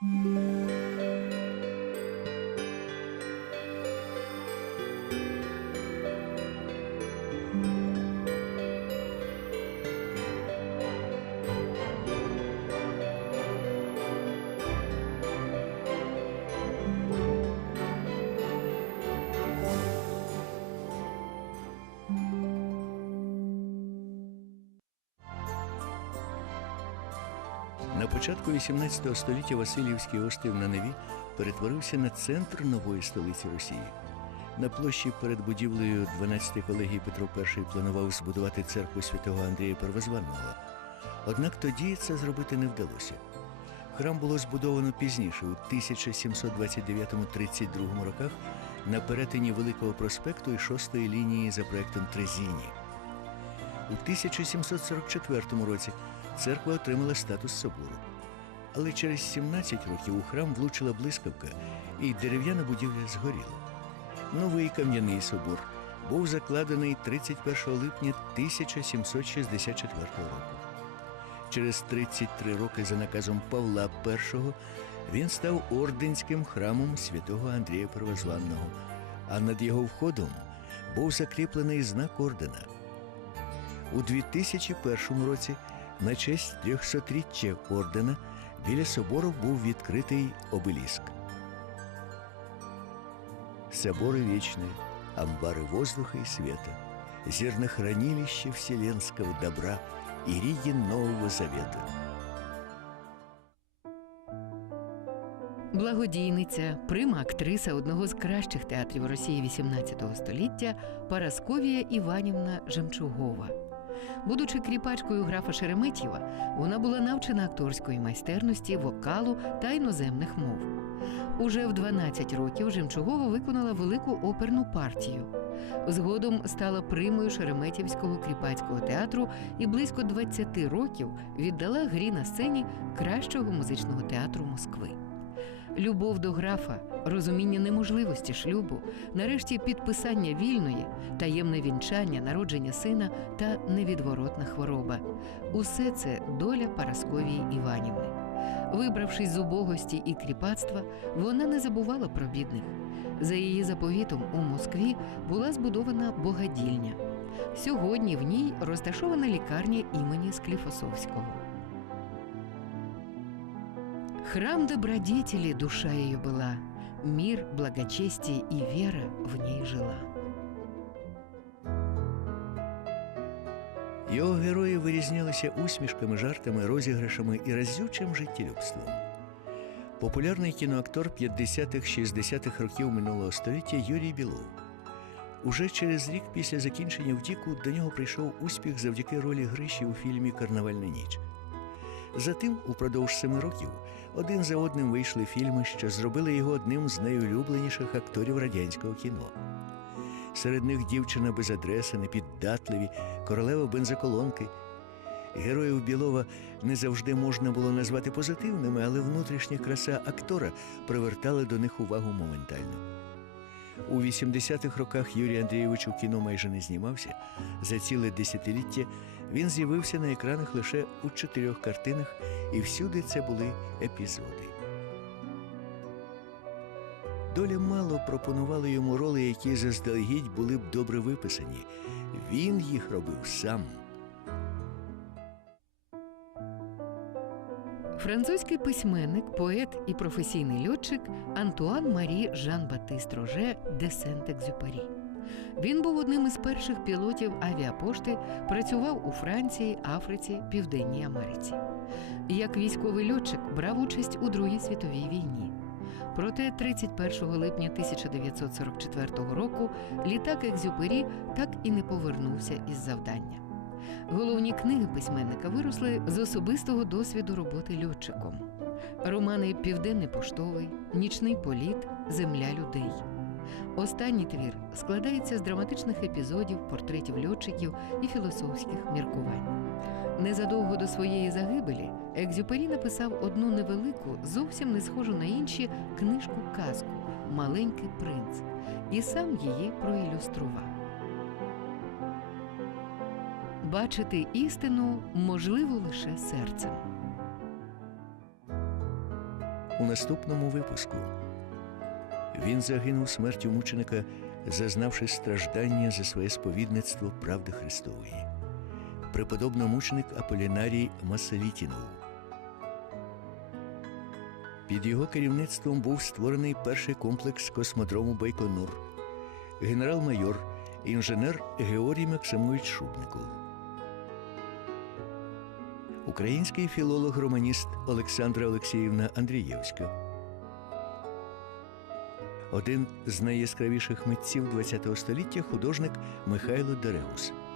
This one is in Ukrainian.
На початку XVIII століття Васильівський острів на Неві перетворився на центр нової столиці Росії. На площі перед будівлею 12 колегії Петро І планував збудувати церкву святого Андрія Первозванного. Однак тоді це зробити не вдалося. Храм було збудовано пізніше, у 1729-32 роках, на перетині Великого проспекту і шостої лінії за проектом Трезіні. У 1744 році церква отримала статус собору. Але через 17 років у храм влучила блискавка, і дерев'яна будівля згоріла. Новий кам'яний собор був закладений 31 липня 1764 року. Через 33 роки за наказом Павла І він став орденським храмом святого Андрія Первозванного, а над його входом був закріплений знак ордена. У 2001 році на честь 300-річчя ордена біля собору був відкритий обеліск. Соборы вечные, амбары воздуха и света, зернохранилище вселенского добра и риги Нового Завета. Благодійниця, прима актриса одного з кращих театрів Росії XVIII століття Парасковія Іванівна Жемчугова. Будучи кріпачкою графа Шереметьєва, вона була навчена акторської майстерності, вокалу та іноземних мов. Уже в 12 років Жемчугова виконала велику оперну партію. Згодом стала примою Шереметьєвського кріпацького театру і близько 20 років віддала грі на сцені кращого музичного театру Москви. Любов до графа, розуміння неможливості шлюбу, нарешті підписання вільної, таємне вінчання, народження сина та невідворотна хвороба усе це доля Парасковії Іванівни. Вибравшись з убогості і кріпацтва, вона не забувала про бідних. За її заповітом у Москві була збудована богадільня. Сьогодні в ній розташована лікарня імені Скліфосовського. Храм добродетели душа ее была, мир, благочестие и вера в ней жила. Його герої вирізнялися усмішками, жартами, розіграшами і разючим життєлюбством. Популярний кіноактор 50-х-60-х років минулого століття Юрій Білов. Уже через рік після закінчення втіку до нього прийшов успіх завдяки ролі Гриші у фільмі Карнавальна ніч. Затим, упродовж семи років, один за одним вийшли фільми, що зробили його одним з найулюбленіших акторів радянського кіно. Серед них дівчина без адреси, непіддатливі, королева бензоколонки. Героїв Білова не завжди можна було назвати позитивними, але внутрішня краса актора привертала до них увагу моментально. У 80-х роках Юрій Андрійович у кіно майже не знімався. За ціле десятиліття він з'явився на екранах лише у чотирьох картинах, і всюди це були епізоди. Доля мало пропонувала йому роли, які заздалегідь були б добре виписані. Він їх робив сам. Французький письменник, поет і професійний льотчик Антуан Марі Жан Батист Роже де Сент-Екзюпері. Він був одним із перших пілотів авіапошти, працював у Франції, Африці, Південній Америці. Як військовий льотчик брав участь у Другій світовій війні. Проте 31 липня 1944 року літак Екзюпері так і не повернувся із завдання. Головні книги письменника виросли з особистого досвіду роботи льотчиком. Романи Південний поштовий, Нічний політ, Земля людей. Останній твір складається з драматичних епізодів, портретів льотчиків і філософських міркувань. Незадовго до своєї загибелі Екзюпері написав одну невелику, зовсім не схожу на інші книжку казку Маленький принц і сам її проілюстрував. Бачити істину можливо лише серцем. у наступному випуску. Він загинув смертю мученика, зазнавши страждання за своє сповідництво правди Христової. Преподобномученик Аполінарій Масалітінов. Під його керівництвом був створений перший комплекс космодрому Байконур, генерал-майор, інженер Георгій Максимович Шубников. Український філолог-романіст Олександра Олексіївна Андрієвська. Один з найяскравіших митців ХХ століття художник Михайло Дереус –